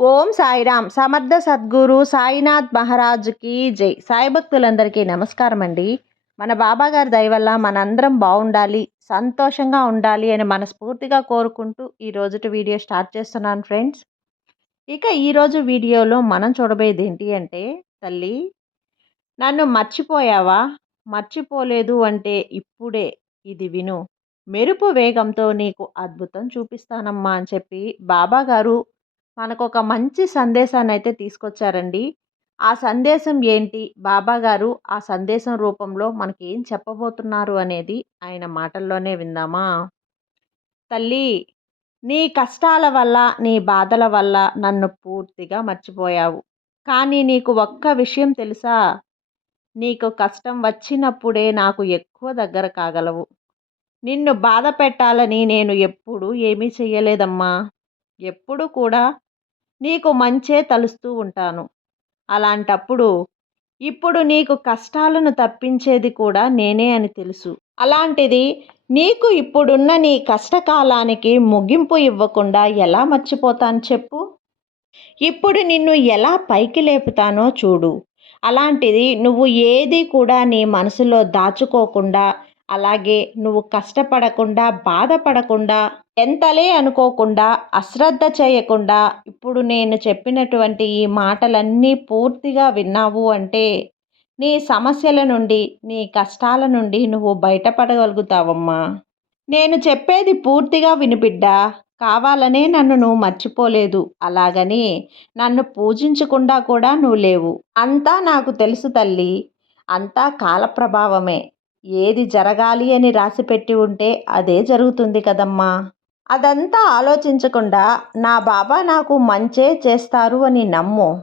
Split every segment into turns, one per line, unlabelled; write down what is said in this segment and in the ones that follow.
ఓం సాయిరామ్. సమర్థ సద్గురు సాయినాథ్ మహారాజుకి జై. సాయి భక్తులందరికీ నమస్కారం అండి మన బాబాగారి దయ వల్ల మనందరం బాగుండాలి సంతోషంగా ఉండాలి అని మనస్ఫూర్తిగా కోరుకుంటూ ఈ రోజుటి వీడియో స్టార్ట్ చేస్తున్నాను ఫ్రెండ్స్. ఇక ఈరోజు వీడియోలో మనం చూడబోయేది ఏంటి అంటే తల్లి నన్ను మర్చిపోయావా? మర్చిపోలేదు అంటే ఇప్పుడే ఇది విను. మెరుపు వేగంతో నీకు అద్భుతం చూపిస్తానమ్మా అని చెప్పి బాబాగారు మనకు ఒక మంచి సందేశాన్ని అయితే తీసుకొచ్చారండి. ఆ సందేశం ఏంటి? బాబా గారు ఆ సందేశం రూపంలో మనకి ఏం చెప్పబోతున్నారు అనేది ఆయన మాటల్లోనే విందామా? తల్లి నీ కష్టాల వల్ల నీ బాధల వల్ల నన్ను పూర్తిగా మర్చిపోయావు. కానీ నీకు ఒక్క విషయం తెలుసా? నీకు కష్టం వచ్చినప్పుడే నాకు ఎక్కువ దగ్గర కాగలవు. నిన్ను బాధ పెట్టాలని నేను ఎప్పుడు ఏమీ చెయ్యలేదమ్మా. ఎప్పుడు కూడా నీకు మంచే తలుస్తూ ఉంటాను. అలాంటప్పుడు ఇప్పుడు నీకు కష్టాలను తప్పించేది కూడా నేనే అని తెలుసు. అలాంటిది నీకు ఇప్పుడున్న నీ కష్టకాలానికి ముగింపు ఇవ్వకుండా ఎలా మర్చిపోతాను చెప్పు? ఇప్పుడు నిన్ను ఎలా పైకి లేపుతానో చూడు. అలాంటిది నువ్వు ఏది కూడా నీ మనసులో దాచుకోకుండా అలాగే నువ్వు కష్టపడకుండా బాధపడకుండా ఎంతలే అనుకోకుండా అశ్రద్ధ చేయకుండా ఇప్పుడు నేను చెప్పినటువంటి ఈ మాటలన్నీ పూర్తిగా విన్నావు అంటే నీ సమస్యల నుండి నీ కష్టాల నుండి నువ్వు బయటపడగలుగుతావమ్మా. నేను చెప్పేది పూర్తిగా వినిపిడ్డా కావాలనే నన్ను నువ్వు మర్చిపోలేదు. అలాగని నన్ను పూజించకుండా కూడా నువ్వు లేవు. అంతా నాకు తెలుసు తల్లి. అంతా కాలప్రభావమే. ఏది జరగాలి అని రాసిపెట్టి ఉంటే అదే జరుగుతుంది కదమ్మా. అదంతా ఆలోచించకుండా నా బాబా నాకు మంచే చేస్తారు అని నమ్ము.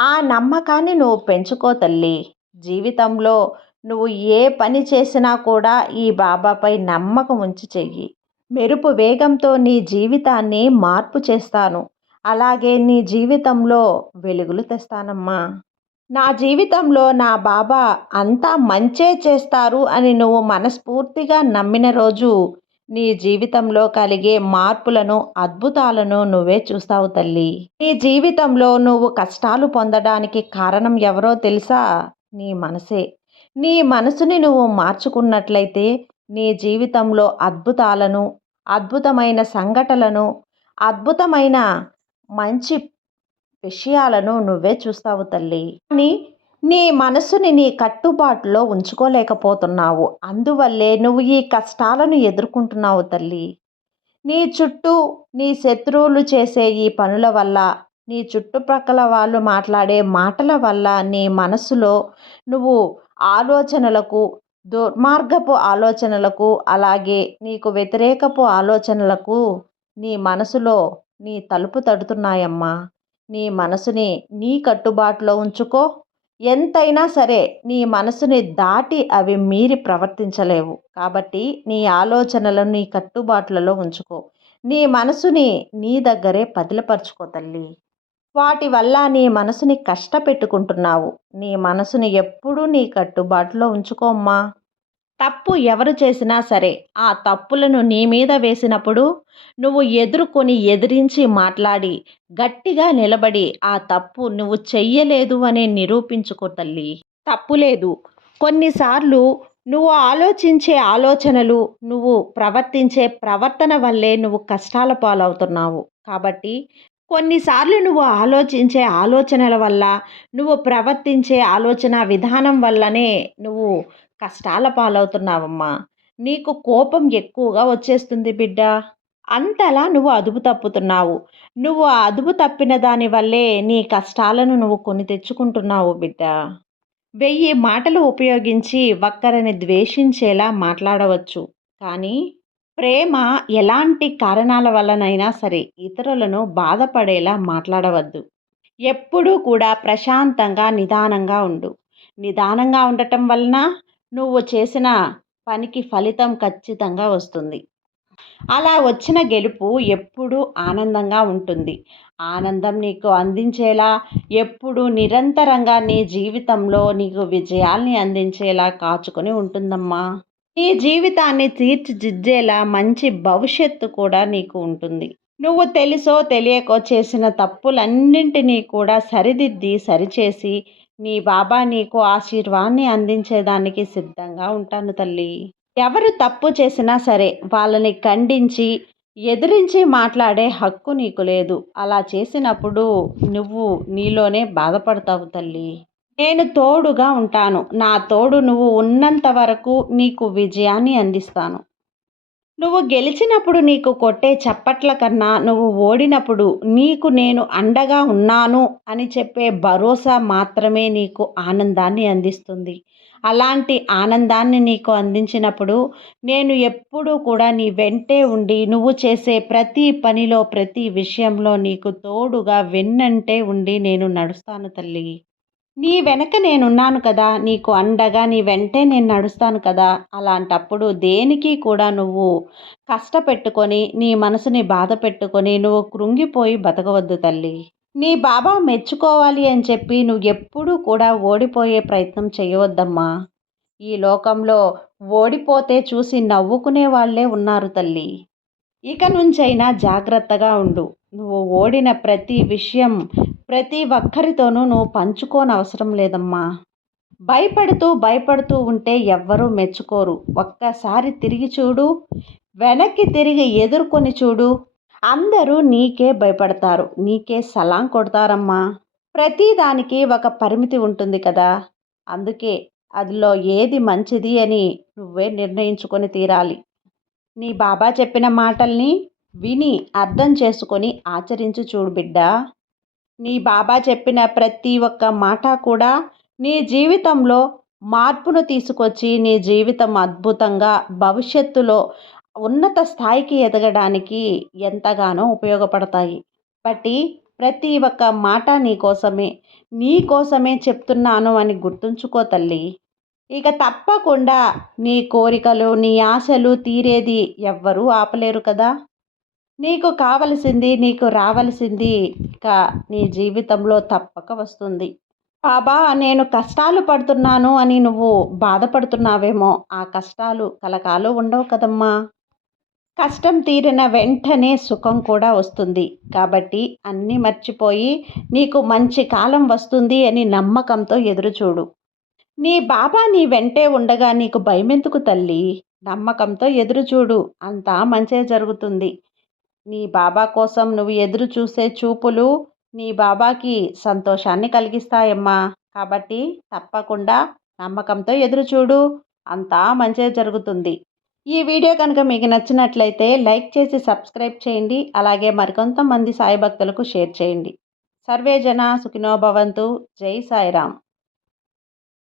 ఆ నమ్మకాన్ని నువ్వు పెంచుకో తల్లి. జీవితంలో నువ్వు ఏ పని చేసినా కూడా ఈ బాబాపై నమ్మకం ఉంచి చెయ్యి. మెరుపు వేగంతో నీ జీవితాన్ని మార్పు చేస్తాను. అలాగే నీ జీవితంలో వెలుగులు తెస్తానమ్మా. నా జీవితంలో నా బాబా అంతా మంచే చేస్తారు అని నువ్వు మనస్ఫూర్తిగా నమ్మిన రోజు నీ జీవితంలో కలిగే మార్పులను అద్భుతాలను నువ్వే చూస్తావు తల్లి. నీ జీవితంలో నువ్వు కష్టాలు పొందడానికి కారణం ఎవరో తెలుసా? నీ మనసే. నీ మనసుని నువ్వు మార్చుకున్నట్లయితే నీ జీవితంలో అద్భుతాలను అద్భుతమైన సంఘటనలను అద్భుతమైన మంచి విషయాలను నువ్వే చూస్తావు తల్లి. కానీ నీ మనసుని నీ కట్టుబాటులో ఉంచుకోలేకపోతున్నావు. అందువల్లే నువ్వు ఈ కష్టాలను ఎదుర్కొంటున్నావు తల్లి. నీ చుట్టూ నీ శత్రువులు చేసే ఈ పనుల వల్ల నీ చుట్టుప్రక్కల వాళ్ళు మాట్లాడే మాటల వల్ల నీ మనసులో నువ్వు ఆలోచనలకు దుర్మార్గపు ఆలోచనలకు అలాగే నీకు వ్యతిరేకపు ఆలోచనలకు నీ మనసులో నీ తలుపు తడుతున్నాయమ్మా. నీ మనసుని నీ కట్టుబాటులో ఉంచుకో. ఎంతైనా సరే నీ మనసుని దాటి అవి మీరి ప్రవర్తించలేవు. కాబట్టి నీ ఆలోచనలను నీ కట్టుబాట్లలో ఉంచుకో. నీ మనసుని నీ దగ్గరే పదిలపరుచుకో తల్లి. వాటి వల్ల నీ మనసుని కష్టపెట్టుకుంటున్నావు. నీ మనసుని ఎప్పుడూ నీ కట్టుబాటులో ఉంచుకోమ్మా తప్పు ఎవరు చేసినా సరే ఆ తప్పులను నీ మీద వేసినప్పుడు నువ్వు ఎదుర్కొని ఎదిరించి మాట్లాడి గట్టిగా నిలబడి ఆ తప్పు నువ్వు చెయ్యలేదు అని నిరూపించుకో తల్లి. తప్పు లేదు. కొన్నిసార్లు నువ్వు ఆలోచించే ఆలోచనలు నువ్వు ప్రవర్తించే ప్రవర్తన వల్లే నువ్వు కష్టాల పాలవుతున్నావు. కాబట్టి కొన్నిసార్లు నువ్వు ఆలోచించే ఆలోచనల వల్ల నువ్వు ప్రవర్తించే ఆలోచన విధానం వల్లనే నువ్వు కష్టాల పాలవుతున్నావమ్మా. నీకు కోపం ఎక్కువగా వచ్చేస్తుంది బిడ్డ. అంతలా నువ్వు అదుపు తప్పుతున్నావు. నువ్వు ఆ అదుపు తప్పిన దానివల్లే నీ కష్టాలను నువ్వు కొని తెచ్చుకుంటున్నావు బిడ్డ. వెయ్యి మాటలు ఉపయోగించి ఒక్కరిని ద్వేషించేలా మాట్లాడవచ్చు. కానీ ప్రేమ ఎలాంటి కారణాల వల్లనైనా సరే ఇతరులను బాధపడేలా మాట్లాడవద్దు. ఎప్పుడూ కూడా ప్రశాంతంగా నిదానంగా ఉండు. నిదానంగా ఉండటం వలన నువ్వు చేసిన పనికి ఫలితం ఖచ్చితంగా వస్తుంది. అలా వచ్చిన గెలుపు ఎప్పుడూ ఆనందంగా ఉంటుంది. ఆనందం నీకు అందించేలా ఎప్పుడు నిరంతరంగా నీ జీవితంలో నీకు విజయాల్ని అందించేలా కాచుకొని ఉంటుందమ్మా. నీ జీవితాన్ని తీర్చిదిద్దేలా మంచి భవిష్యత్తు కూడా నీకు ఉంటుంది. నువ్వు తెలుసో తెలియకో చేసిన తప్పులన్నింటినీ కూడా సరిదిద్ది సరిచేసి నీ బాబా నీకు ఆశీర్వాన్ని అందించేదానికి సిద్ధంగా ఉంటాను తల్లి. ఎవరు తప్పు చేసినా సరే వాళ్ళని ఖండించి ఎదిరించి మాట్లాడే హక్కు నీకు లేదు. అలా చేసినప్పుడు నువ్వు నీలోనే బాధపడతావు తల్లి. నేను తోడుగా ఉంటాను. నా తోడు నువ్వు ఉన్నంత వరకు నీకు విజయాన్ని అందిస్తాను. నువ్వు గెలిచినప్పుడు నీకు కొట్టే చప్పట్ల కన్నా నువ్వు ఓడినప్పుడు నీకు నేను అండగా ఉన్నాను అని చెప్పే భరోసా మాత్రమే నీకు ఆనందాన్ని అందిస్తుంది. అలాంటి ఆనందాన్ని నీకు అందించినప్పుడు నేను ఎప్పుడూ కూడా నీ వెంటే ఉండి నువ్వు చేసే ప్రతి పనిలో ప్రతి విషయంలో నీకు తోడుగా వెన్నంటే ఉండి నేను నడుస్తాను తల్లి. నీ వెనక నేనున్నాను కదా నీకు అండగా నీ వెంటే నేను నడుస్తాను కదా అలాంటప్పుడు దేనికి కూడా నువ్వు కష్టపెట్టుకొని నీ మనసుని బాధ పెట్టుకొని నువ్వు కృంగిపోయి బతకవద్దు తల్లి. నీ బాబా మెచ్చుకోవాలి అని చెప్పి నువ్వు ఎప్పుడూ కూడా ఓడిపోయే ప్రయత్నం చేయవద్దమ్మా. ఈ లోకంలో ఓడిపోతే చూసి నవ్వుకునే వాళ్ళే ఉన్నారు తల్లి. ఇక నుంచైనా జాగ్రత్తగా ఉండు. నువ్వు ఓడిన ప్రతి విషయం ప్రతి ఒక్కరితోనూ నువ్వు పంచుకోనవసరం లేదమ్మా. భయపడుతూ భయపడుతూ ఉంటే ఎవ్వరూ మెచ్చుకోరు. ఒక్కసారి తిరిగి చూడు వెనక్కి తిరిగి ఎదుర్కొని చూడు అందరూ నీకే భయపడతారు నీకే సలాం కొడతారమ్మా. ప్రతిదానికి ఒక పరిమితి ఉంటుంది కదా. అందుకే అందులో ఏది మంచిది అని నువ్వే నిర్ణయించుకొని తీరాలి. నీ బాబా చెప్పిన మాటల్ని విని అర్థం చేసుకొని ఆచరించి చూడు బిడ్డా. నీ బాబా చెప్పిన ప్రతి ఒక్క మాట కూడా నీ జీవితంలో మార్పును తీసుకొచ్చి నీ జీవితం అద్భుతంగా భవిష్యత్తులో ఉన్నత స్థాయికి ఎదగడానికి ఎంతగానో ఉపయోగపడతాయి. బట్టి ప్రతి ఒక్క మాట నీ కోసమే నీ కోసమే చెప్తున్నాను అని గుర్తుంచుకో తల్లి. ఇక తప్పకుండా నీ కోరికలు నీ ఆశలు తీరేది ఎవ్వరూ ఆపలేరు కదా. నీకు కావలసింది నీకు రావలసింది ఇక నీ జీవితంలో తప్పక వస్తుంది. బాబా నేను కష్టాలు పడుతున్నాను అని నువ్వు బాధపడుతున్నావేమో ఆ కష్టాలు కలకాలు ఉండవు కదమ్మా. కష్టం తీరిన వెంటనే సుఖం కూడా వస్తుంది. కాబట్టి అన్నీ మర్చిపోయి నీకు మంచి కాలం వస్తుంది అని నమ్మకంతో ఎదురుచూడు. నీ బాబా నీ వెంటే ఉండగా నీకు భయమెందుకు తల్లి? నమ్మకంతో ఎదురుచూడు. అంతా మంచే జరుగుతుంది. నీ బాబా కోసం నువ్వు ఎదురు చూసే చూపులు నీ బాబాకి సంతోషాన్ని కలిగిస్తాయమ్మా. కాబట్టి తప్పకుండా నమ్మకంతో ఎదురు చూడు. అంతా మంచిగా జరుగుతుంది. ఈ వీడియో కనుక మీకు నచ్చినట్లయితే లైక్ చేసి సబ్స్క్రైబ్ చేయండి. అలాగే మరికొంతమంది సాయి భక్తులకు షేర్ చేయండి. సర్వే జన సుఖినో భవంతు. జై సాయిరామ్.